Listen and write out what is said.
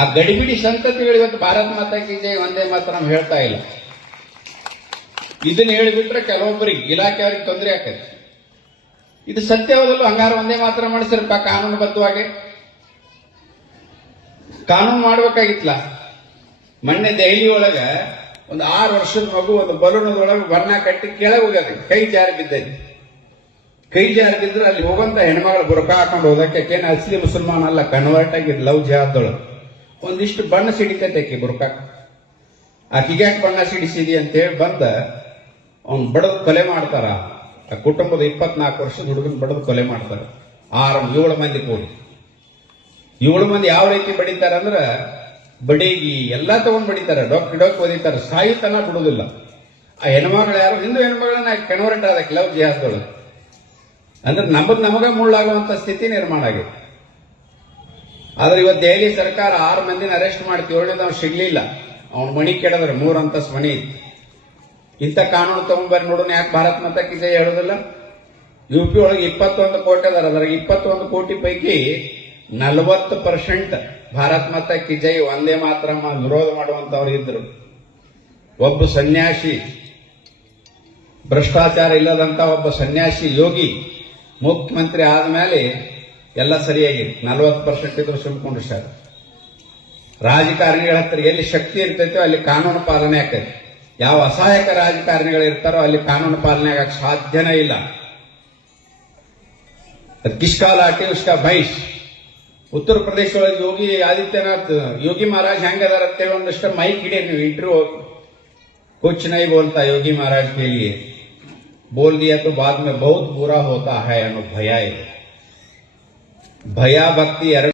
ಆ ಗಡಿಬಿಡಿ ಸಂತತಿಗಳು ಇವತ್ತು ಭಾರತ ಮಾತಾ ಕಿ ಜೈ ಒಂದೇ ಮಾತ್ರ ನಾವು ಹೇಳ್ತಾ ಇಲ್ಲ. ಇದನ್ನ ಹೇಳಿಬಿಟ್ರೆ ಕೆಲವೊಬ್ಬರಿಗೆ ಇಲಾಖೆಯವರಿಗೆ ತೊಂದರೆ ಆಕೈತಿ. ಇದು ಸತ್ಯವಾದಲ್ಲೂ ಹಂಗಾರ ಒಂದೇ ಮಾತ್ರ ಮಾಡಿಸಿರಪ್ಪ ಕಾನೂನುಬದ್ಧವಾಗಿ ಕಾನೂನು ಮಾಡ್ಬೇಕಾಗಿತ್ತಲ್ಲ. ಮೊನ್ನೆ ದೆಹಲಿ ಒಳಗ ಒಂದು 6 ವರ್ಷದ ಮಗು ಒಂದು ಬಲೂನದೊಳಗೆ ಬಣ್ಣ ಕಟ್ಟಿ ಕೆಳಗೆ ಹೋಗ್ಯದ, ಕೈ ಜಾರಿ ಬಿದ್ದೈತಿ. ಕೈ ಜಾರಿ ಬಿದ್ರೆ ಅಲ್ಲಿ ಹೋಗಂತ ಹೆಣ್ಮಗಳು ಬುರ್ಕಾ ಹಾಕೊಂಡು ಹೋದಕ್ಕೆ ಏನ್ ಅಸಲಿ ಮುಸಲ್ಮಾನ್ ಅಲ್ಲ, ಕನ್ವರ್ಟ್ ಆಗಿದ್ ಲವ್ ಜಿಹಾದೊಳಗೆ ಒಂದಿಷ್ಟು ಬಣ್ಣ ಸಿಡಿತೈತೆ ಆಕಿ ಬುರ್ಕಾ. ಆಕಿಗೆ ಯಾಕೆ ಬಣ್ಣ ಸಿಡಿಸಿದಿ ಅಂತೇಳಿ ಬಂದ ಅವ್ನು ಬಡದು ಕೊಲೆ ಮಾಡ್ತಾರ. ಆ ಕುಟುಂಬದ 24 ವರ್ಷದ ಹುಡುಗನ ಬಡದು ಕೊಲೆ ಮಾಡ್ತಾರ. 7 ಮಂದಿ ಕೂಡಿ 7 ಮಂದಿ ಯಾವ ರೀತಿ ಬಡಿತಾರ ಅಂದ್ರ ಬಡೀಗಿ ಎಲ್ಲಾ ತಗೊಂಡ್ ಬಡಿತಾರೆ, ಡೊಕ್ ಓದಿತಾರೆ, ಸಾಯುತನ ಬಿಡುದಿಲ್ಲ. ಆ ಹೆಣ್ಮಗಳು ಯಾರು ಹಿಂದೂ ಹೆಣ್ಮಗಳನ್ನ ಕನ್ವರ್ಟ್ ಆದಕ್ಕೆ ಲವ್ ಜಿಹಾದೊಳಗೆ. ಅಂದ್ರೆ ನಮಗ ಮುಳ್ಳಾಗುವಂತ ಸ್ಥಿತಿ ನಿರ್ಮಾಣ ಆಗಿದೆ. ಆದ್ರೆ ಇವತ್ತು ದೆಹಲಿ ಸರ್ಕಾರ 6 ಮಂದಿನ ಅರೆಸ್ಟ್ ಮಾಡಿ 7ನೇದು ಅವ್ನು ಸಿಗ್ಲಿಲ್ಲ. ಅವ್ನ ಮಣಿ ಕೆಡದ್ರೆ 3 ಅಂತಸ್ತು ಮಣಿ. ಇಂಥ ಕಾನೂನು ತಗೊಂಡ್ಬರ್ರಿ ನೋಡೋಣ, ಯಾಕೆ ಭಾರತ್ ಮಾತಾ ಕಿ ಜೈ ಹೇಳೋದಿಲ್ಲ? ಯುಪಿ ಒಳಗೆ 21 ಕೋಟಿ ಅದಾರ. ಅದ್ರಾಗ 21 ಕೋಟಿ ಪೈಕಿ 40% ಭಾರತ್ ಮಾತಾ ಕಿ ಜೈ ಒಂದೇ ಮಾತ್ರ ವಿರೋಧ ಮಾಡುವಂತವ್ರು ಇದ್ರು. ಒಬ್ಬ ಸನ್ಯಾಸಿ, ಭ್ರಷ್ಟಾಚಾರ ಇಲ್ಲದಂತ ಒಬ್ಬ ಸನ್ಯಾಸಿ ಯೋಗಿ ಮುಖ್ಯಮಂತ್ರಿ ಆದ್ಮೇಲೆ ಎಲ್ಲ ಸರಿಯಾಗಿದೆ. 40% ಇದ್ರು ಸುಮ್ಕೊಂಡು ಸರ್. ರಾಜಕಾರಣಿಗಳ ಹತ್ರ ಎಲ್ಲಿ ಶಕ್ತಿ ಇರ್ತೈತೋ ಅಲ್ಲಿ ಕಾನೂನು ಪಾಲನೆ ಆಗ್ತೈತಿ. ಯಾವ ಅಸಹಾಯಕ ರಾಜಕಾರಣಿಗಳು ಇರ್ತಾರೋ ಅಲ್ಲಿ ಕಾನೂನು ಪಾಲನೆ ಆಗಕ್ಕೆ ಸಾಧ್ಯನೇ ಇಲ್ಲ. ಕಿಸ್ಕಾ ಲಾಠಿ ಉಸ್ಕಾ ಭೈಸ್. ಉತ್ತರ ಪ್ರದೇಶ ಒಳಗೆ ಯೋಗಿ ಆದಿತ್ಯನಾಥ್, ಯೋಗಿ ಮಹಾರಾಜ್ ಹೆಂಗದಾರ ಅಂತೇಳಿ ಒಂದಷ್ಟು ಮೈಕ್ ಹಿಡಿ ನೀವು ಇಂಟರ್ವ್ಯೂ. कुछ नहीं बोलता योगी महाराज के लिए, बोल दिया तो बाद में बहुत बुरा होता है. भया भक्ति